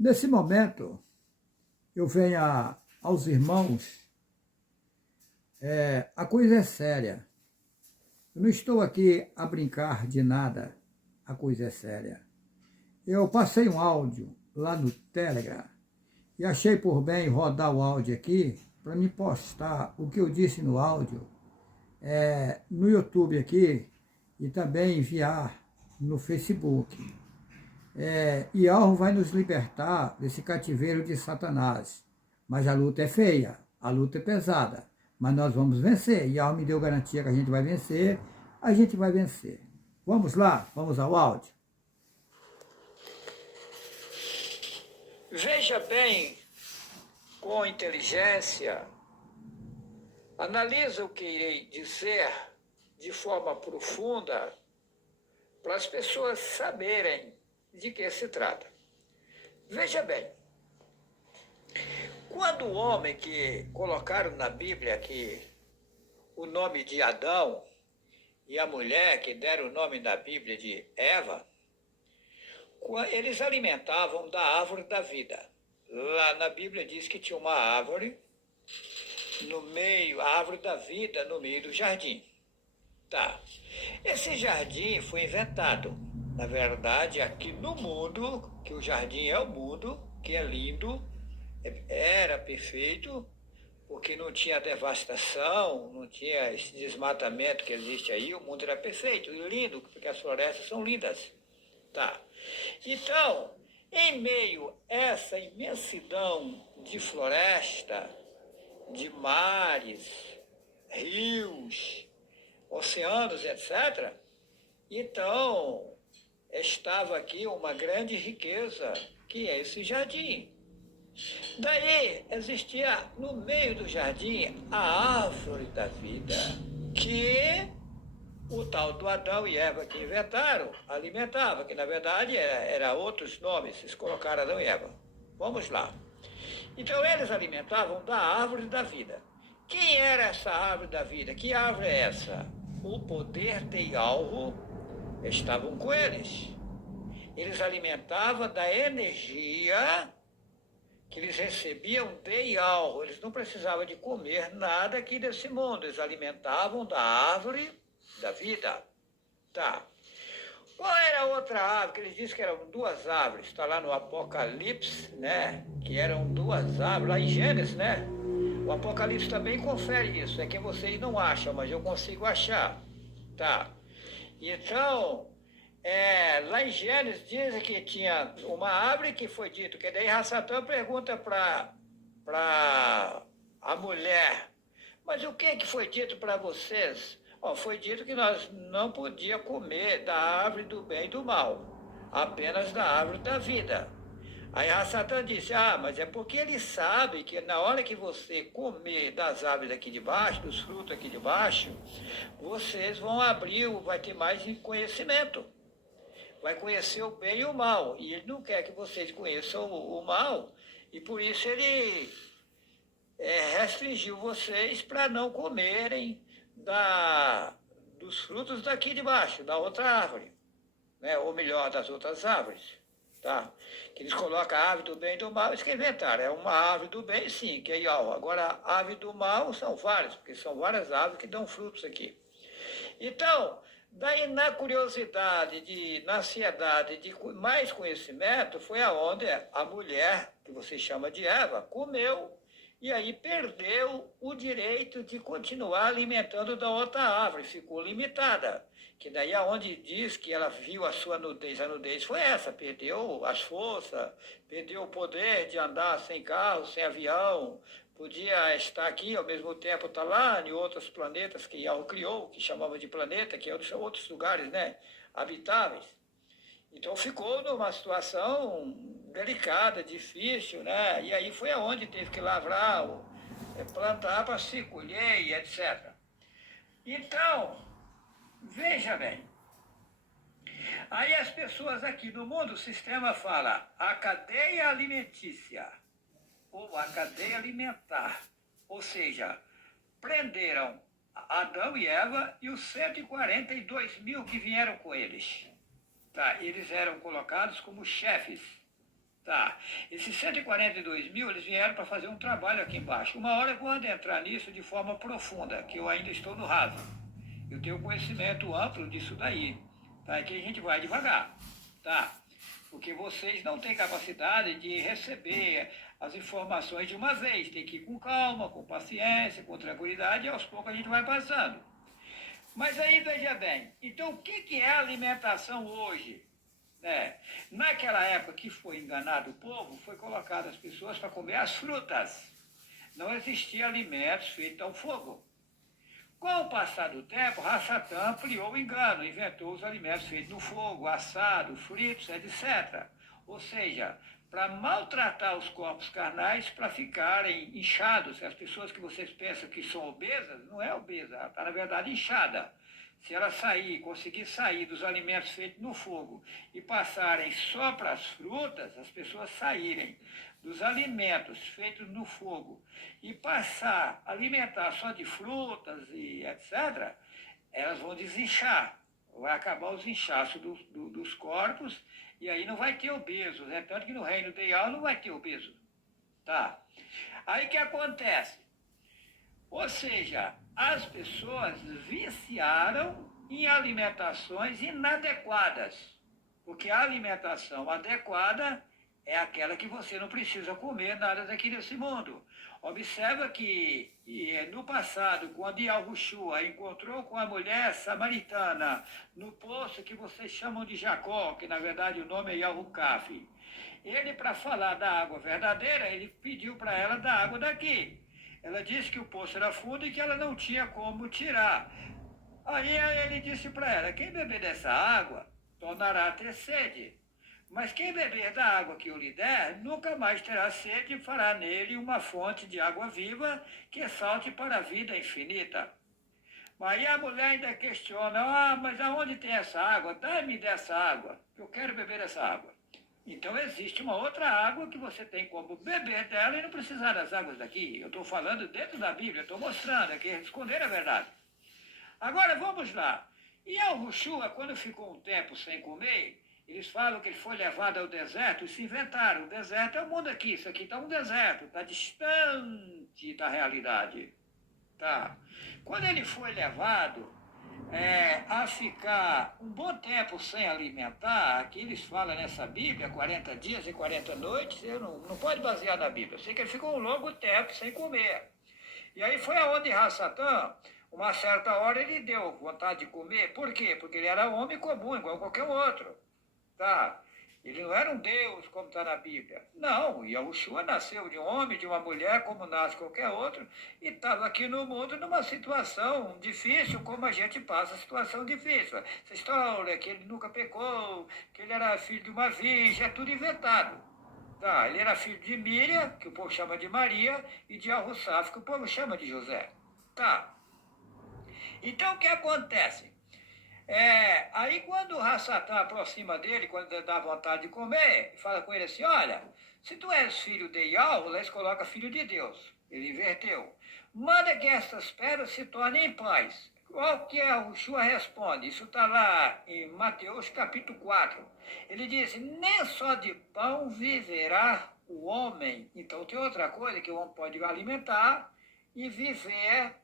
Nesse momento, eu venho aos irmãos, a coisa é séria. Eu não estou aqui a brincar de nada, a coisa é séria. Eu passei um áudio lá no Telegram e achei por bem rodar o áudio aqui para me postar o que eu disse no áudio no YouTube aqui e também enviar no Facebook. E algo vai nos libertar desse cativeiro de Satanás. Mas a luta é feia, a luta é pesada, mas nós vamos vencer. E algo me deu garantia que a gente vai vencer, a gente vai vencer. Vamos lá, vamos ao áudio. Veja bem, com inteligência, analisa o que irei dizer de forma profunda para as pessoas saberem de que se trata. Veja bem, quando o homem que colocaram na Bíblia aqui o nome de Adão e a mulher que deram o nome na Bíblia de Eva, eles alimentavam da árvore da vida. Lá na Bíblia diz que tinha uma árvore no meio, a árvore da vida no meio do jardim. Tá. Esse jardim foi inventado, na verdade, aqui no mundo, que o jardim é o mundo, que é lindo, era perfeito, porque não tinha devastação, não tinha esse desmatamento que existe aí, o mundo era perfeito e lindo, porque as florestas são lindas. Tá. Então, em meio a essa imensidão de floresta, de mares, rios, oceanos, etc., então estava aqui uma grande riqueza, que é esse jardim. Daí existia no meio do jardim a árvore da vida, que o tal do Adão e Eva que inventaram alimentava, que na verdade era outros nomes, eles colocaram Adão e Eva. Vamos lá. Então eles alimentavam da árvore da vida. Quem era essa árvore da vida? Que árvore é essa? O poder de algo estavam com eles. Eles alimentavam da energia que eles recebiam de algo. Eles não precisavam de comer nada aqui desse mundo. Eles alimentavam da árvore da vida. Tá. Qual era a outra árvore? Que eles dizem que eram duas árvores. Está lá no Apocalipse, né? Que eram duas árvores, lá em Gênesis, né? O Apocalipse também confere isso. É que vocês não acham, mas eu consigo achar. Tá. Então, lá em Gênesis dizem que tinha uma árvore que foi dito, que daí Satã pergunta para a mulher, mas o que foi dito para vocês? Foi dito que nós não podíamos comer da árvore do bem e do mal, apenas da árvore da vida. Aí Satã disse, mas é porque ele sabe que na hora que você comer das árvores aqui de baixo, dos frutos aqui de baixo, vocês vão abrir, vai ter mais conhecimento. Vai conhecer o bem e o mal. E ele não quer que vocês conheçam o mal, e por isso ele restringiu vocês para não comerem dos frutos daqui de baixo, da outra árvore, né? Ou melhor, das outras árvores. Tá? Que eles colocam a árvore do bem e do mal, eles que inventaram. É uma árvore do bem, sim, que é Iau. Agora, a árvore do mal são várias, porque são várias árvores que dão frutos aqui. Então, daí na curiosidade, na ansiedade de mais conhecimento, foi aonde a mulher, que você chama de Eva, comeu e aí perdeu o direito de continuar alimentando da outra árvore, ficou limitada. Que daí aonde diz que ela viu a sua nudez, a nudez foi essa, perdeu as forças, perdeu o poder de andar sem carro, sem avião, podia estar aqui, ao mesmo tempo estar lá em outros planetas que Yahweh criou, que chamava de planeta, que são outros lugares, né, habitáveis. Então ficou numa situação delicada, difícil, né? E aí foi aonde teve que lavrar, plantar para se colher e etc. Então, veja bem, aí as pessoas aqui no mundo, o sistema fala a cadeia alimentícia, ou a cadeia alimentar, ou seja, prenderam Adão e Eva e os 142 mil que vieram com eles. Tá, eles eram colocados como chefes. Tá. Esses 142 mil, eles vieram para fazer um trabalho aqui embaixo. Uma hora eu vou adentrar nisso de forma profunda, que eu ainda estou no raso. Eu tenho conhecimento amplo disso daí. Tá? É que a gente vai devagar. Tá? Porque vocês não têm capacidade de receber as informações de uma vez. Tem que ir com calma, com paciência, com tranquilidade, e aos poucos a gente vai passando. Mas aí, veja bem, então o que é alimentação hoje? Naquela época que foi enganado o povo, foi colocado as pessoas para comer as frutas. Não existia alimentos feitos ao fogo. Com o passar do tempo, Satã ampliou o engano, inventou os alimentos feitos no fogo, assado, fritos, etc. Ou seja, para maltratar os corpos carnais, para ficarem inchados. As pessoas que vocês pensam que são obesas, não é obesa, ela está na verdade inchada. Se ela conseguir sair dos alimentos feitos no fogo e passarem só para as frutas, as pessoas saírem dos alimentos feitos no fogo e passar a alimentar só de frutas e etc., elas vão desinchar. Vai acabar os inchaços dos corpos e aí não vai ter obesos. Tanto que no reino de Ial não vai ter obeso. Tá? Aí o que acontece? Ou seja, as pessoas viciaram em alimentações inadequadas, porque a alimentação adequada é aquela que você não precisa comer nada daqui desse mundo. Observa que no passado, quando Yahushua encontrou com a mulher samaritana no poço que vocês chamam de Jacó, que na verdade o nome é Yahukaf, ele, para falar da água verdadeira, ele pediu para ela da água daqui. Ela disse que o poço era fundo e que ela não tinha como tirar. Aí ele disse para ela, quem beber dessa água tornará a ter sede. Mas quem beber da água que eu lhe der, nunca mais terá sede e fará nele uma fonte de água viva que salte para a vida infinita. Aí a mulher ainda questiona, mas aonde tem essa água? Dá-me dessa água, que eu quero beber essa água. Então existe uma outra água que você tem como beber dela e não precisar das águas daqui. Eu estou falando dentro da Bíblia, estou mostrando aqui, esconder a verdade. Agora vamos lá. E Yahushua, quando ficou um tempo sem comer, eles falam que ele foi levado ao deserto e se inventaram. O deserto é o mundo aqui, isso aqui está um deserto, está distante da realidade. Tá? Quando ele foi levado a ficar um bom tempo sem alimentar, aqui eles falam nessa Bíblia, 40 dias e 40 noites, eu não pode basear na Bíblia, eu sei que ele ficou um longo tempo sem comer. E aí foi aonde Satã, uma certa hora ele deu vontade de comer, por quê? Porque ele era homem comum, igual qualquer outro. Tá? Ele não era um Deus, como está na Bíblia. Não, Yahushua nasceu de um homem, de uma mulher, como nasce qualquer outro, e estava aqui no mundo numa situação difícil, como a gente passa situação difícil. Essa história que ele nunca pecou, que ele era filho de uma virgem, é tudo inventado. Tá? Ele era filho de Miriam, que o povo chama de Maria, e de Arrussaf, que o povo chama de José. Tá? Então, o que acontece? Aí quando o Satã aproxima dele, quando ele dá vontade de comer, fala com ele assim, olha, se tu és filho de Yahweh, eles colocam filho de Deus. Ele inverteu. Manda que essas pedras se tornem pães. Qual que é o Yeshua responde? Isso está lá em Mateus capítulo 4. Ele diz, nem só de pão viverá o homem. Então tem outra coisa que o homem pode alimentar e viver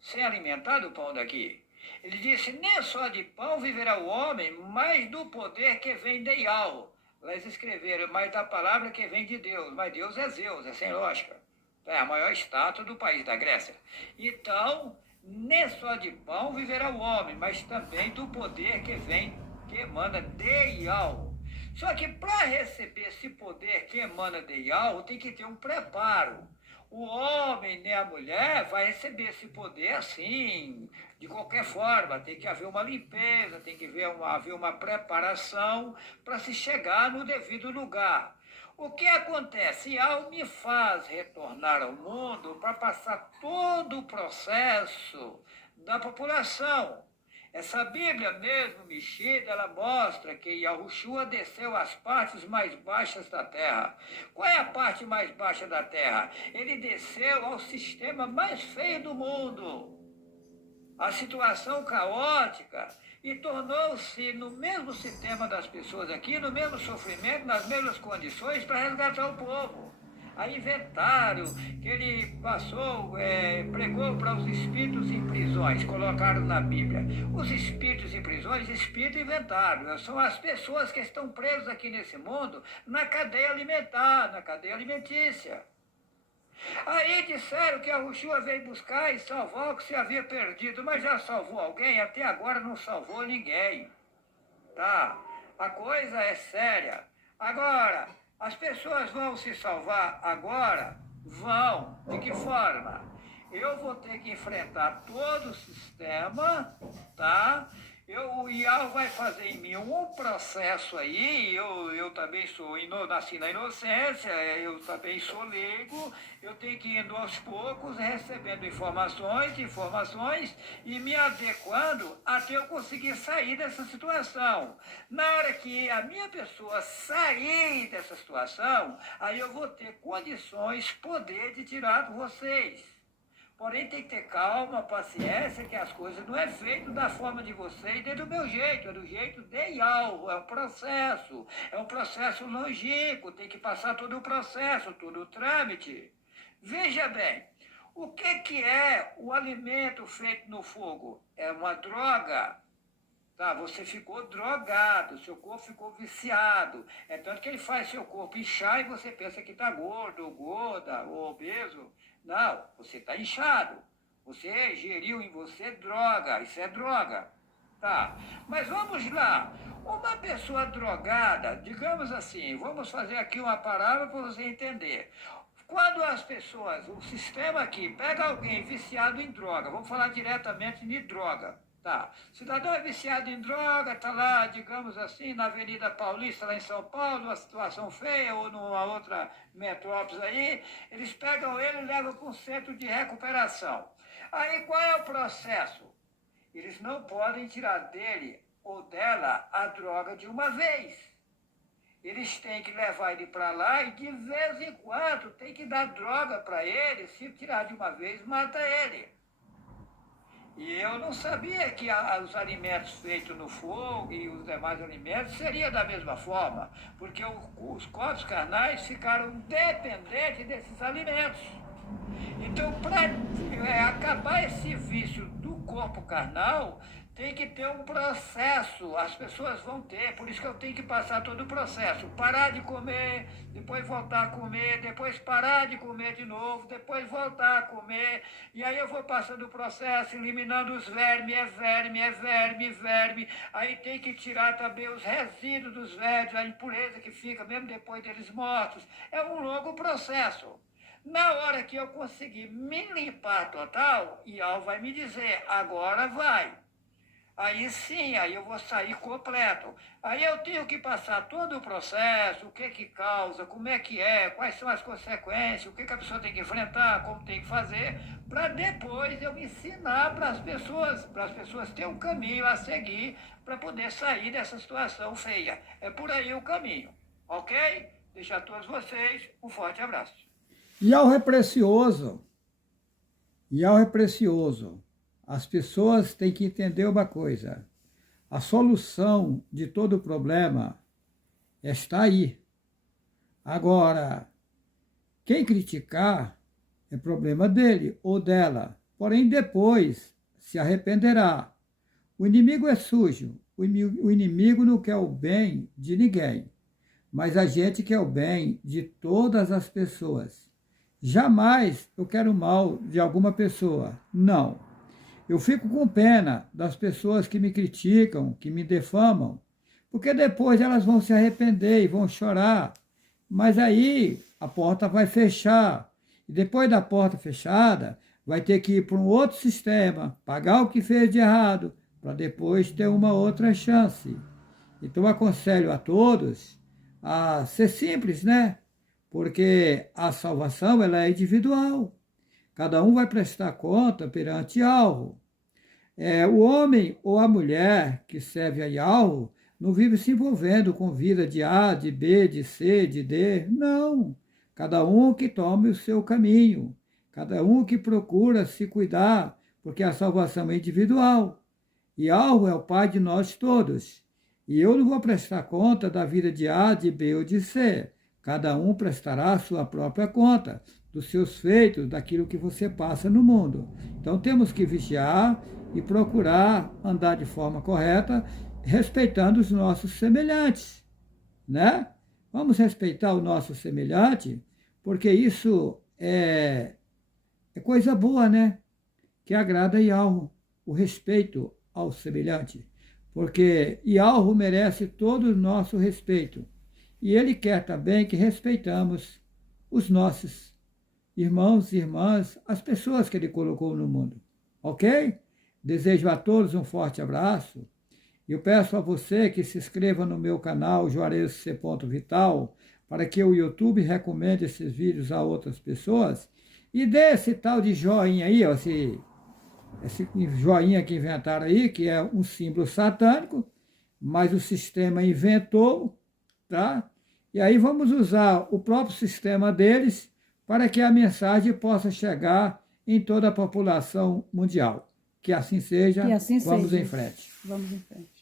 sem alimentar do pão daqui. Ele disse, nem só de pão viverá o homem, mas do poder que vem de Yahweh. Lá eles escreveram, mas da palavra que vem de Deus. Mas Deus é Zeus, é sem lógica. É a maior estátua do país da Grécia. Então, nem só de pão viverá o homem, mas também do poder que vem, que emana de Yahweh. Só que para receber esse poder que emana de Yahweh, tem que ter um preparo. O homem nem a mulher vai receber esse poder assim, de qualquer forma. Tem que haver uma limpeza, tem que haver uma preparação para se chegar no devido lugar. O que acontece? Yahweh me faz retornar ao mundo para passar todo o processo da população. Essa Bíblia mesmo, mexida, ela mostra que Yahushua desceu às partes mais baixas da terra. Qual é a parte mais baixa da terra? Ele desceu ao sistema mais feio do mundo. A situação caótica e tornou-se no mesmo sistema das pessoas aqui, no mesmo sofrimento, nas mesmas condições para resgatar o povo. Aí inventaram que ele pregou para os espíritos em prisões, colocaram na Bíblia. Os espíritos em prisões, espírito inventado, são as pessoas que estão presas aqui nesse mundo na cadeia alimentar, na cadeia alimentícia. Aí disseram que a Ushua veio buscar e salvar o que se havia perdido, mas já salvou alguém? Até agora não salvou ninguém. Tá? A coisa é séria. Agora, as pessoas vão se salvar agora? Vão. De que forma? Eu vou ter que enfrentar todo o sistema, tá? O IAL vai fazer em mim um processo aí, eu também nasci na inocência, eu também sou leigo, eu tenho que ir indo aos poucos, recebendo informações e me adequando até eu conseguir sair dessa situação. Na hora que a minha pessoa sair dessa situação, aí eu vou ter condições, poder de tirar vocês. Porém, tem que ter calma, paciência, que as coisas não é feito da forma de vocês, nem do meu jeito, é do jeito de IAL, é um processo longínquo, tem que passar todo o processo, todo o trâmite. Veja bem, o que é o alimento feito no fogo? É uma droga. Tá, você ficou drogado, seu corpo ficou viciado. É tanto que ele faz seu corpo inchar e você pensa que está gordo, ou gorda, ou obeso. Não, você está inchado. Você geriu em você droga, isso é droga. Tá, mas vamos lá. Uma pessoa drogada, digamos assim, vamos fazer aqui uma parábola para você entender. Quando as pessoas, o sistema aqui, pega alguém viciado em droga, vamos falar diretamente de droga. Tá. O cidadão é viciado em droga, está lá, digamos assim, na Avenida Paulista, lá em São Paulo, uma situação feia, ou numa outra metrópole aí, eles pegam ele e levam para um centro de recuperação. Aí qual é o processo? Eles não podem tirar dele ou dela a droga de uma vez. Eles têm que levar ele para lá e de vez em quando tem que dar droga para ele, se tirar de uma vez, mata ele. E eu não sabia que os alimentos feitos no fogo e os demais alimentos seria da mesma forma, porque os corpos carnais ficaram dependentes desses alimentos. Então, para acabar esse vício do corpo carnal, tem que ter um processo, as pessoas vão ter, por isso que eu tenho que passar todo o processo. Parar de comer, depois voltar a comer, depois parar de comer de novo, depois voltar a comer, e aí eu vou passando o processo, eliminando os vermes, verme, aí tem que tirar também os resíduos dos vermes, a impureza que fica mesmo depois deles mortos. É um longo processo. Na hora que eu conseguir me limpar total, IAL vai me dizer, agora vai. Aí sim, aí eu vou sair completo. Aí eu tenho que passar todo o processo, o que causa, como é que é, quais são as consequências, o que a pessoa tem que enfrentar, como tem que fazer, para depois eu ensinar para as pessoas terem um caminho a seguir para poder sair dessa situação feia. É por aí o caminho, ok? Deixo a todos vocês um forte abraço. IAL é precioso. IAL é precioso. As pessoas têm que entender uma coisa. A solução de todo o problema está aí. Agora, quem criticar é problema dele ou dela. Porém, depois se arrependerá. O inimigo é sujo. O inimigo não quer o bem de ninguém. Mas a gente quer o bem de todas as pessoas. Jamais eu quero o mal de alguma pessoa. Não. Eu fico com pena das pessoas que me criticam, que me defamam, porque depois elas vão se arrepender e vão chorar. Mas aí a porta vai fechar. E depois da porta fechada, vai ter que ir para um outro sistema, pagar o que fez de errado, para depois ter uma outra chance. Então aconselho a todos a ser simples, né? Porque a salvação ela é individual. Cada um vai prestar conta perante algo. O homem ou a mulher que serve a algo não vive se envolvendo com vida de A, de B, de C, de D. Não. Cada um que tome o seu caminho. Cada um que procura se cuidar, porque a salvação é individual. E Alvo é o pai de nós todos. E eu não vou prestar conta da vida de A, de B ou de C. Cada um prestará a sua própria conta dos seus feitos, daquilo que você passa no mundo. Então temos que vigiar e procurar andar de forma correta, respeitando os nossos semelhantes, né? Vamos respeitar o nosso semelhante, porque isso é coisa boa, né? Que agrada Yahweh, o respeito ao semelhante. Porque Yahweh merece todo o nosso respeito. E Ele quer também que respeitamos os nossos irmãos e irmãs, as pessoas que Ele colocou no mundo. Ok? Desejo a todos um forte abraço. Eu peço a você que se inscreva no meu canal Juarez C. Vital, para que o YouTube recomende esses vídeos a outras pessoas. E dê esse tal de joinha aí, ó, esse joinha que inventaram aí, que é um símbolo satânico, mas o sistema inventou, tá? E aí vamos usar o próprio sistema deles para que a mensagem possa chegar em toda a população mundial. Que assim seja, Que assim vamos seja. em frente. Vamos em frente.